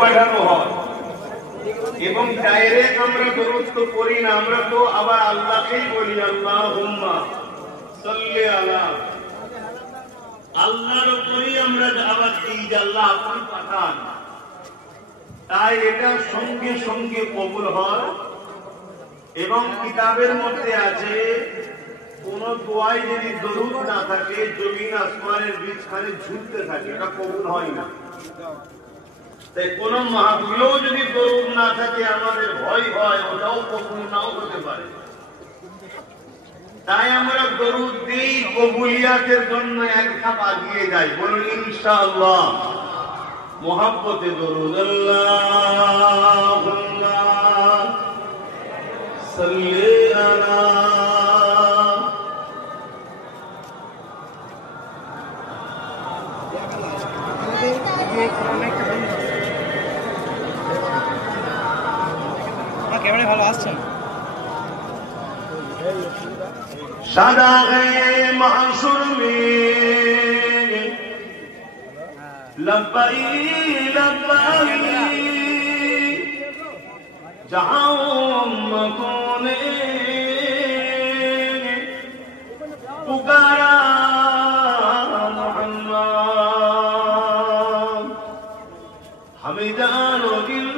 পাঠানো হয় এবং ডাইরেক্ট আমরা দরুদ তো পড়ি না, আমরা তো আবার আল্লাহকেই বলি আল্লাহুম্মা সাল্লি আলা, আল্লাহর উপরই আমরা দাওয়াত দিই যে আল্লাহ আপনি পাঠান। তাই এটা সঙ্গে সঙ্গে কবুল হয়। এবং কিতাবের মধ্যে আছে কোন দোয়ায় যদি দরুদ না থাকে, জমিন আসমানের বীজখানে ঝুলতে থাকে, এটা কবুল হয় না। তাই কোন মাহফিলেও যদি দরুদ না থাকে আমাদের ভয় হয়, ওটাও কবুল নাও হতে পারে। তাই আমরা দরুদ দিই, কবুলিয়াতের জন্য এক ধাপ এগিয়ে যাই। বলুন ইনশাআল্লাহ। মোহাব্বতে দরুদ আল্লাহুম্মা সাল্লি আলা ক্যামেরা ভালো আসছে না। সাদা হে মাশুর মে লব্বাই লব্বাই जहां उम्मतों ने पुकारा मोहम्मद, हमें जानो दिल